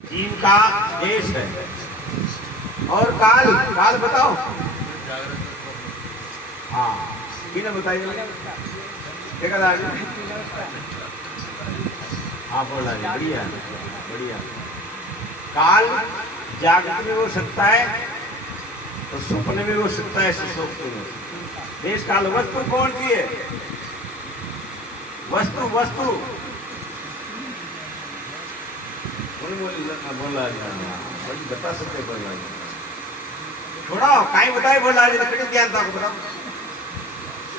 जीव का देश है। और काल काल बताओ। हाँ किने बताइए। हाँ बोला बढ़िया बढ़िया। काल जागृत में हो सकता है तो सपने में हो सकता है, सुषुप्त में। देश काल वस्तु कौन सी है? वस्तु वस्तु बोला बता सकते बोला थोड़ा कहीं बताए बोला ज्ञान था बताओ।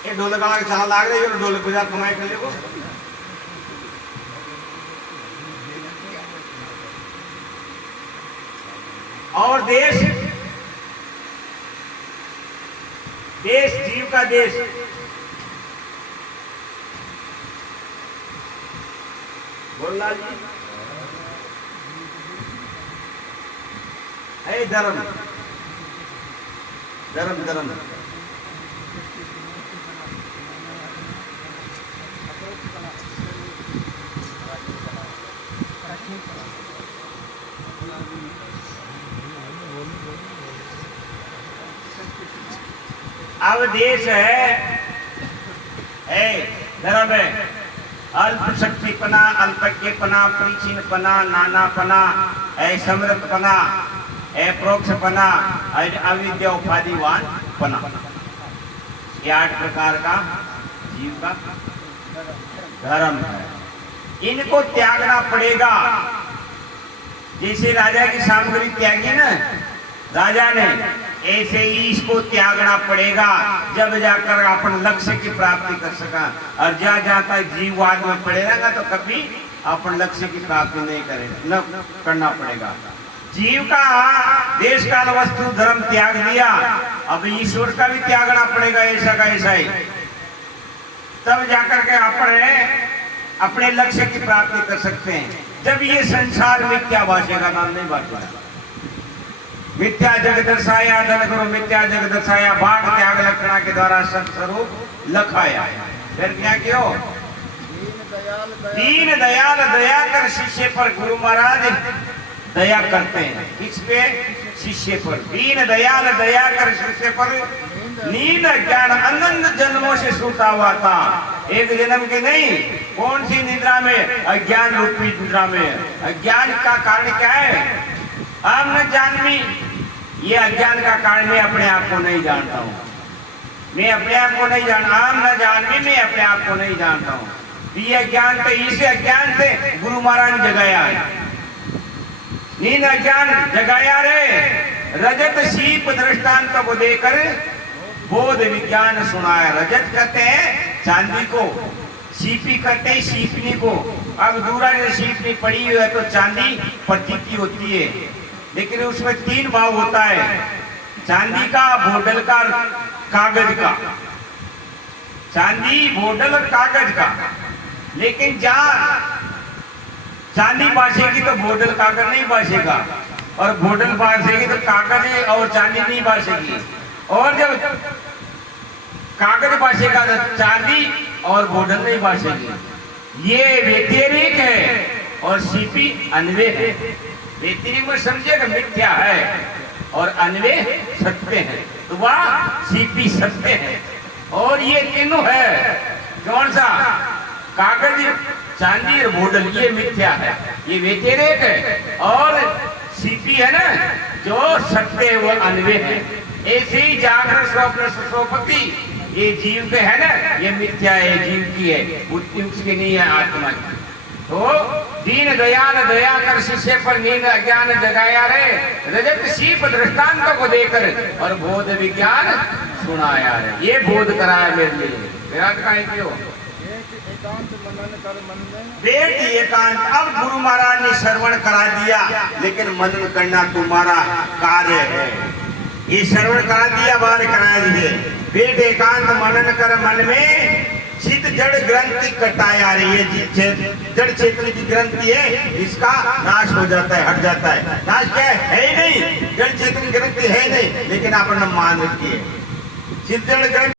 ये ढोलक के साल लाग रही है, ढोलक बजा कमाई कर ले। और देश देश जीव का देश बोला जी है। धर्म धर्म धर्म अब देश है धर्म है। अल्प शक्तिपना, अल्पज्ञपना, परिचिनपना, नानापना, समृद्धपना, प्रोक्षपना, अविद्या उपाधिवान पना। ये 8 प्रकार का जीव का धर्म है। इनको त्यागना पड़ेगा। जैसे राजा की सामग्री त्यागी ना राजा ने, ऐसे ही इसको त्यागना पड़ेगा, जब जाकर अपन लक्ष्य की प्राप्ति कर सका। और जहाँ जहाँ तक जीववाद में पड़े रहेगा तो कभी अपन लक्ष्य की प्राप्ति नहीं करेगा, न करना पड़ेगा। जीव का देश काल वस्तु धर्म त्याग दिया, अब ईश्वर का भी त्यागना पड़ेगा, ऐसा का ऐसा ही। तब जाकर के अपने लक्ष्य की प्राप्ति कर सकते हैं। जब ये संसार मिथ्या भाषेगा, नाम नहीं भाषेगा। मिथ्या जग दर्शाया धन गुरु, मिथ्या जग दर्शाया भाग त्याग लक्षणा के द्वारा सत्स्वरूप लखाया। फिर क्या क्यों? दीन दयाल दया कर शिष्य पर। गुरु महाराज दया करते हैं किस पे? शिष्य पर। दीन दयाल दया कर शिष्य पर। नींद ज्ञान अनंत जन्मों से सोता हुआ था, एक जन्म की नहीं। कौन सी निद्रा में? अज्ञान रूपी निद्रा में। अज्ञान का कारण क्या है? हम न जानवी। ये अज्ञान का कारण मैं अपने आप को नहीं जानता हूँ। मैं अपने आप को नहीं जानता। हम न जानवी, मैं अपने आप को नहीं जानता हूँ। ये अज्ञान से, इसे अज्ञान से गुरु महाराज ने जगाया है। नींद अज्ञान जगाया रे। रजत शीप दृष्टांत को देकर बोध विज्ञान सुनाया। रजत कहते हैं चांदी को, सीपी कहते हैं सीपनी को। अब दूरा से सीपनी पड़ी हुई है तो चांदी प्रतीति होती है, लेकिन उसमें 3 भाव होता है, चांदी का, बोडल का, कागज का। चांदी, बोडल और कागज का। लेकिन जहाँ चांदी बासेगी तो बोडल कागज नहीं बासेगा, और बोडल बासेगी तो कागज और चांदी नहीं बासेगी। और जब कागज बासेगा तो चांदी और बोडल नहीं बासेगी। ये व्यतिरेक है और सीपी अन्वय है। व्यतिरेक में समझेगा मिथ्या है और अन्वय सत्य है, तो वह सीपी सत्य है। और ये तीनों है। कौन सा? कागज, चांदी और बोडल, ये मिथ्या है, ये व्यतिरेक है। और सीपी है ना जो सत्य है, वो अन्वय है। ऐसे ही जागरण स्वप्न सुषुप्ति ये जीव के है ना, ये मिथ्या है, जीव की है, उसकी नहीं है, आत्मा की। तो दीन दयाल दया कर शिष्य पर। नींद अज्ञान जगाया रे। रजत शीप दृष्टांत को देकर और बोध विज्ञान सुनाया रे। ये बोध कराया मेरे लिए। विराट का क्यों? बेट एकांत। अब गुरु महाराज ने श्रवण करा दिया, लेकिन मनन करना तुम्हारा कार्य है। ये श्रवण करा दिया, बाहर करा दिए। बेट एकांत मनन कर मन में चित जड़ ग्रंथि कटाया रे। ये जड़ क्षेत्र की ग्रंथि है, इसका नाश हो जाता है, हट जाता है। नाश क्या है ही नहीं, जड़ क्षेत्र की ग्रंथि है नहीं, लेकिन आपने मान रखी है। चित जड़ ग्रंथि